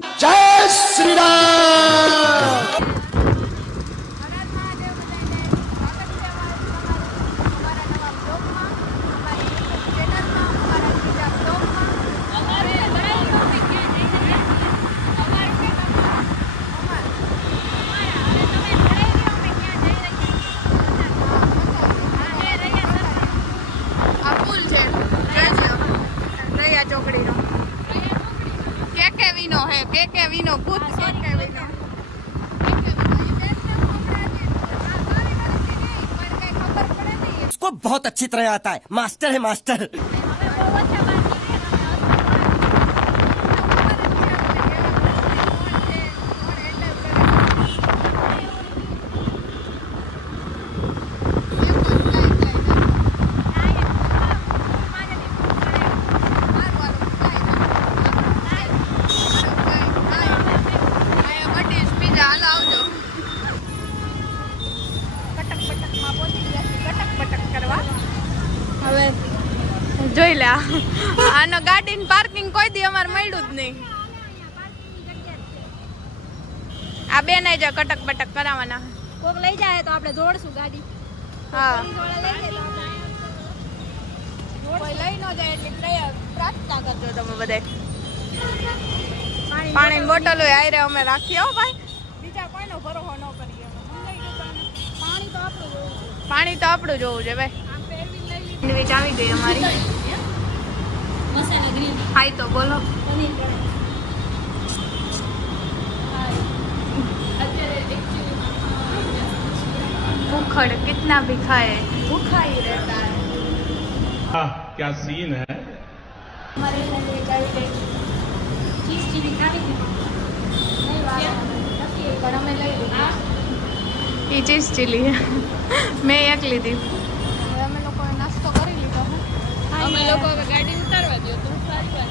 જય શ્રી રામ। इसको बहुत अच्छी तरह आता है, मास्टर है मास्टर। જોઈ લે આનો ગાડીની પાર્કિંગ કોઈ દી અમારે મળ્યું જ નહીં. આ બે નહીં જાય કટક બટક કરાવવાના. કોક લઈ જાય તો આપણે જોડશું ગાડી. હા કોઈ લઈ ન જાય એટલે પ્રાર્થના કરજો તમે બધા. પાણીની બોટલો આયરે અમે રાખીએ હો ભાઈ. બીજા કોઈનો ભરોસો ન કરીએ. પાણી તો આપણું જોવું. પાણી તો આપણું જોવું છે ભાઈ. આમ પેરવીન લઈ લીધી. સેન્ડવિચ આવી ગઈ અમારી. મસાલા ગ્રીન ખાઈ તો બોલો. પનીર કઢાઈ. भूखड़ कितना भी खाए ભૂખા ही रहता है. क्या सीन है। हमारे लिए गाड़ी ले चीज चीनी खाવી છે. નહીં વાળા નથી પણ અમે લઈ લીધી. એ ચીઝ ચીલી મેં એક લીધી. હવે અમે લોકોએ નાસ્તો કરી લીધો છે. અમે લોકો હવે ગાડી ઉતારવા દો તો સારી વાત.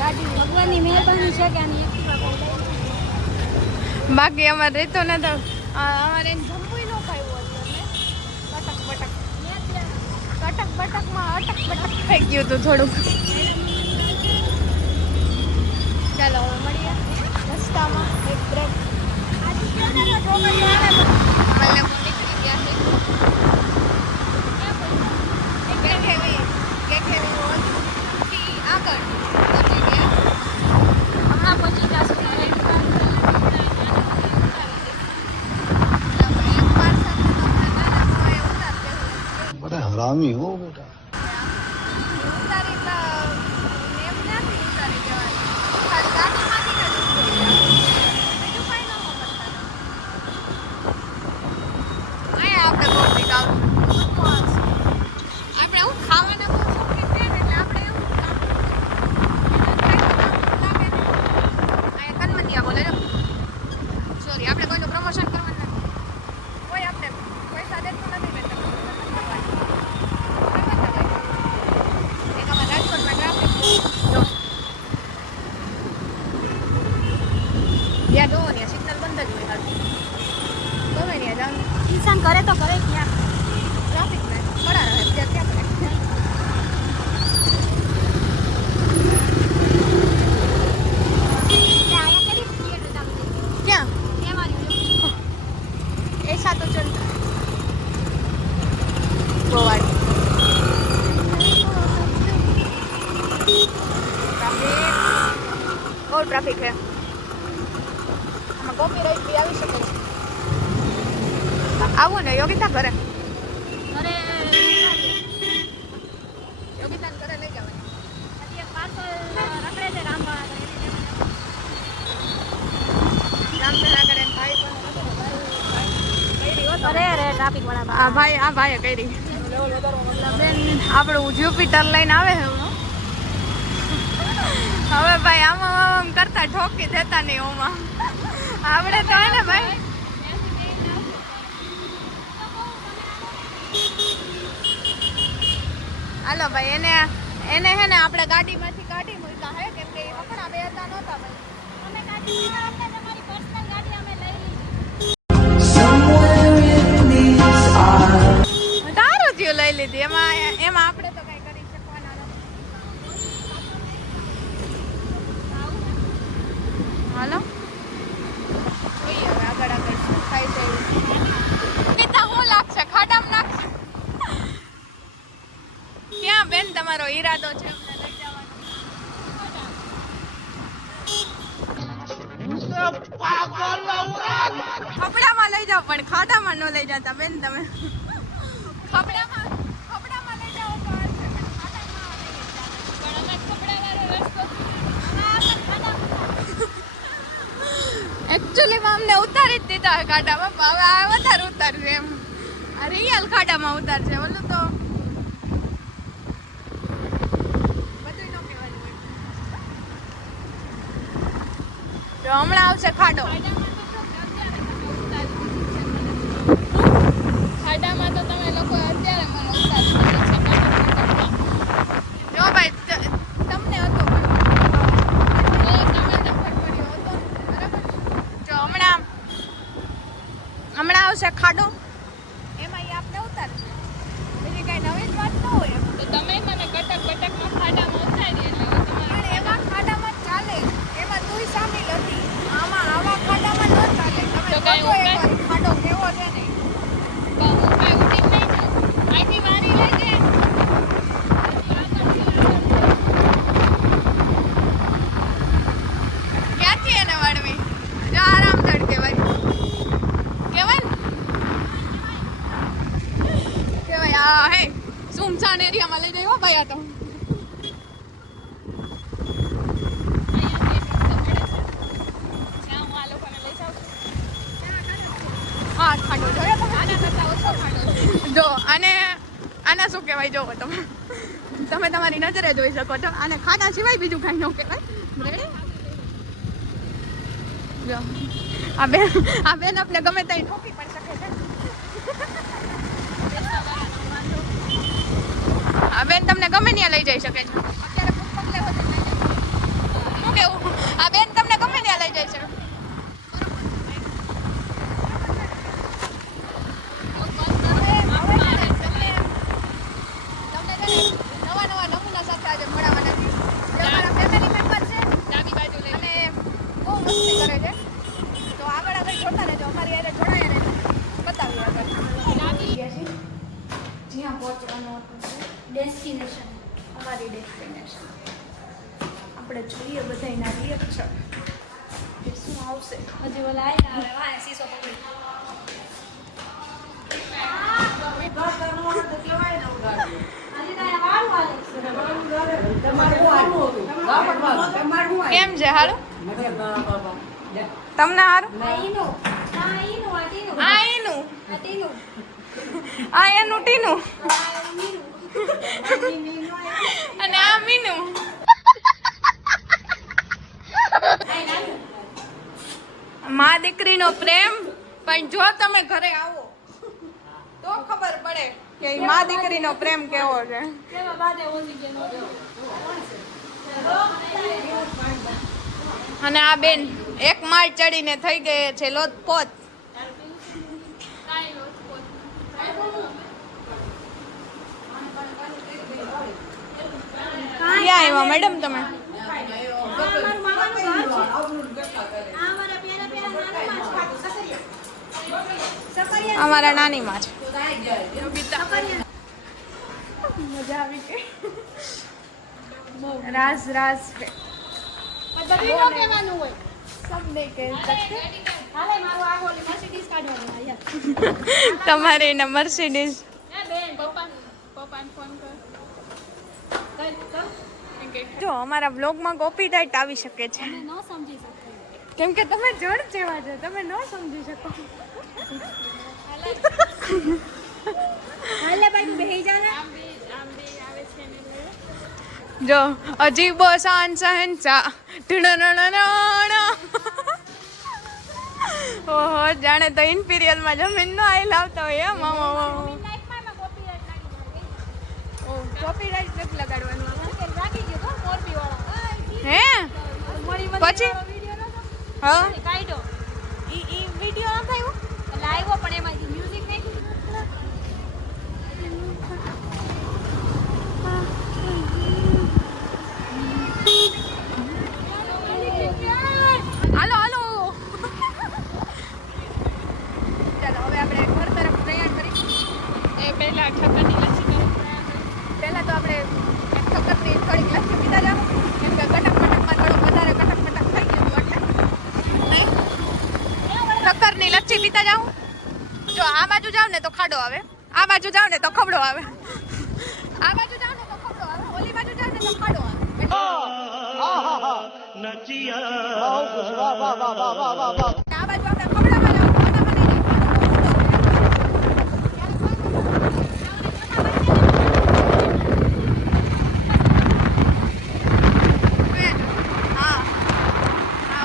ગાડી ભગવાનની મહેરબાની છે કે આની એક્ટિવા કોઈ લઈ. બાકી અમારે રહેતો ને તો અમારે જમવું ન ખાયું હતું અમે કટક બટકમાં અટક બટક થઈ ગયું હતું થોડુંક. ચાલો હવે મળીએ રસ્તામાં એક બ્રેક. અમે લોકો નીકળી ગયા છે કેકેવી હોલથી આગળ પહોંચી ગયા. હમણાં પહોંચી જશું. बड़ा हरामी हो बेटा। આપણે કોઈનું પ્રમોશન કરવાનું નથી. કોઈ આપણે પૈસા દેતું નથી. સિગ્નલ બંધ જ હોય ગમે ત્યાં જાવ ઇન્સાન કરે તો કરે ક્યાં ટ્રાફિક ને ખડા રહે ત્યાં ક્યાં કરે. ક્યાં ऐसा तो चलता है गोवाड़ी ट्रैफिक और ट्रैफिक है. આમાં કોપીરાઇટ બી આવી શકે છે. આવો ને યોગિતા ઘરે. અરે યોગિતાને ઘરે લઈ જવાની. એક પાર્સલ રખડે છે રામવાળા રામચંદ્ર ભાઈ પણ અરે અરે ટ્રાફિક વાળા આ ભાઈએ કરી. બેન આપણું જ્યુપિટર લઈને આવે છે હવે ભાઈ આમ કરતા ઠોકી દેતા નહીં ઓમાં આપણે તો હે ને ભાઈ. હાલો ભાઈ એને હે ને આપણે ગાડીમાંથી કાઢી મૂક્યા હે કેમ કે વખણા બે હતા નહોતા ભાઈ. અમે ગાડી અમને તમારી પર્સનલ ગાડી અમે લઈ લીધી. તારું થયું લઈ લીધી એમાં આપણે તો કઈ કરી શકવાના નથી. હાલો જોઈએ હવે આગળ આગળ શું થાય છે એવું. નીતા હું લાગશે ખાડામાં નાખશે. ક્યાં બેન તમારો ઈરાદો છે અમને લઈ જવાનો? ખપડામાં લઈ જાઓ પણ ખાડામાં ન લઈ જતા બેન તમે. ખપડામાં લઈ જાઓ તો હાલશે, પણ ખાડામાં નહીં લઈ જતા. પણ અમે ખપડાવાળો રસ્તો એકચ્યુઅલીમાં અમને ઉતારી જ દીધા ખાડામાં, પણ હવે આ વધારે ઉતારશે એમ. આ રિયલ ખાડામાં ઉતારશે, ઓલું તો બધું ન કહેવાનું હોય. જો હમણાં આવશે ખાડો. ખાડામાં તો તમે લોકો અત્યારે મને ઉતારી જો ભાઈ તમને હતો હમણાં આવશે ખાડો, એમાં આપને ઉતારશે. બીજી કઈ નવી જ વાત ન હોય. તો તમે મને કટકમાં ખાડામાં ઉતારી એટલે એવા ખાડામાં ચાલે, એમાં તુંય સામેલ હતી. આમાં આવા ખાડામાં ન ચાલે. તમે જોજો એકવાર ખાડો કેવો છે ને. હું કઈ ઉડી નહીં જાઉં, આખી વારી લઈ જાય. ક્યાંથી એને વાળવી? જો આરામ તડકે વાળી કેવાય આ હે સુમસાન એરિયામાં લઈ જાય ભાઈ. આ તો હા ખાડો જોયો તમે? આના કરતા ઓછો ખાડો જો. આને શું કહેવાય જોવો તમે તમારી નજરે જોઈ શકો છો. આને ખાડા સિવાય બીજું કાંઈ ન કહેવાય. જો આ બેન આપણે ગમે ત્યાં ઠોકી પણ શકે છે. આ બેન તમને ગમે ત્યાં લઈ જઈ શકે છે. અત્યારે પગલે હોય તો શું કેવું? આ બેન તમને ગમે ત્યાં લઈ જઈ શકે. નવા નમૂના સાથે આજે મળવાના છે. અમારા ફેમિલી મેમ્બર છે ડાબી બાજુ લઈ અને બહુ મસ્તી કરે છે. તો આગળ જોતા રહેજો, અમારી હારે જોડાયા રહેજો. બતાવીએ આગળ જ્યાં પહોંચવાનું હતું ડેસ્ટિનેશન. અમારી ડેસ્ટિનેશન આપણે જોઈએ બધાના રિએક્શન કે શું આવશે. હજી ઓલા આવ્યા હવે સીસો પકડી કેમ છે? હારું તમને? હારું આ એનું ટીનું અને આ મીનું. મા દીકરીનો પ્રેમ. પણ જો તમે ઘરે આવો તો ખબર પડે કે મા દીકરીનો પ્રેમ કેવો છે. અને આ બેન એક માળ ચડીને થઈ ગઈ છે લોથપોથ. ક્યાં આવ્યા મેડમ તમે? અમારા નાની માં છે. મજા આવી ગઈ. રાસ છે. બધું નો કહેવાનું હોય. સબ નહીં કહી શકતે. હાલે મારું આ ઓલી મર્સિડીઝ કાઢવાનું આયા. તમારી ને મર્સિડીઝ. એ બેન પપ્પાને ફોન કર. જો અમારા બ્લોગમાં કોપીરાઇટ આવી શકે છે તમે ન સમજી શકો. કેમ કે તમે જડ જેવા છો, તમે ન સમજી શકો. હાલે ભાઈ બેહી જા ને. જો અજીબો શાન શહેનશાહ. ઓહો જાણે તો ઇમ્પિરિયલમાં જમીન નો આઈ લાવતા હોય એમ. લાઈફમાં કોપીરાઇટ લાગી જાય. કોપીરાઇટ નથી લગાડવાનું આમાં. કે લાગી ગયો તો મોરબી વાળા. હે પછી? વિડિયો નતો હા કાઢ્યો. ઈ વિડિયો ન થયો. લાવ્યો પણ એમાં મ્યુઝિક નહીં. હાલો જાવ ને તો ખાડો આવે, આ બાજુ જાવ ને તો ખબડો આવે, આ બાજુ જાવ ને તો ખબડો આવે, ઓલી બાજુ જાવ ને તો ખાડો આવે. આ બાજુ આપણે ખબડામાં જાવ, ખબડામાં નહીં જાવ.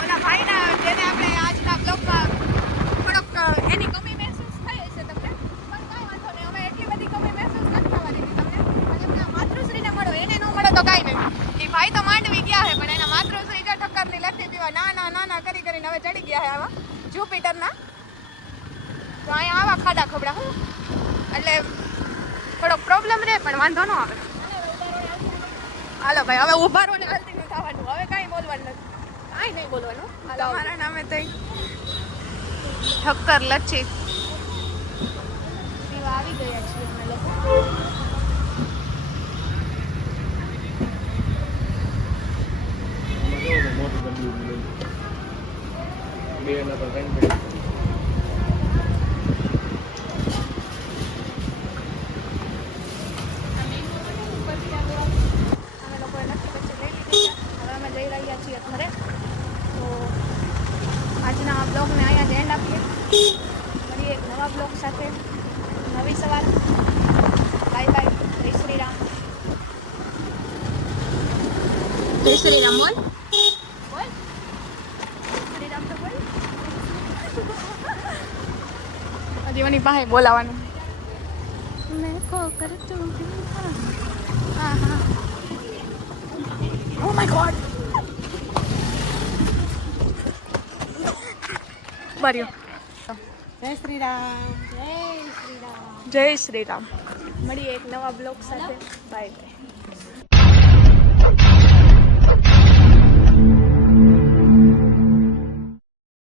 ઓલા ભાઈના જેને આપણે આજના બ્લોગમાં થોડોક એની કમી મહેસૂસ થઈ હશે તમને, પણ કાંઈ વાંધો નહીં. હવે એટલી બધી કમી મહેસૂસ નથી થવા દીધી તમને. અને એમના માતૃશ્રીને મળો, એને ન મળો તો કાંઈ નહીં. એ ભાઈ તો માંડવી ગયા છે, પણ એના માતૃશ્રી જો ઠક્કરની લખી પીવા ના કરી કરીને હવે ચડી ગયા છે આવા જુપિટરના. તો અહીંયા આવા ખાડા ખબડા હું એટલે થોડોક પ્રોબ્લેમ રહે, પણ વાંધો ન આવે. હાલો ભાઈ, હવે ઊભા રહો ને હાલતી નહીં થવાનું. હવે કાંઈ બોલવાનું નથી, કાંઈ નહીં બોલવાનું. તમારા નામે તો ઠક્કર લચ્છી પીવા આવી ગયા છીએ અમે લોકો. અમે લોકોએ નક્કી પછી લઈ લીધી છે. હવે અમે જઈ રહ્યા છીએ ઘરે. તો આજના આ બ્લોગને અહીંયા જ એન્ડ આપીએ. મળીએ એક નવા બ્લોગ સાથે, નવી સવાર. Bye bye. જય શ્રી રામ. જય શ્રી રામ બોલ બોલ. શ્રી રામ તો બોલ. હજી ઓની પાસે બોલાવાનું. મેં કો કરતું હા હા. Oh my god. બર્યો. જય શ્રી રામ, જય શ્રી રામ. જય શ્રી રામ. મળીએ એક નવા બ્લોગ સાથે. Bye bye.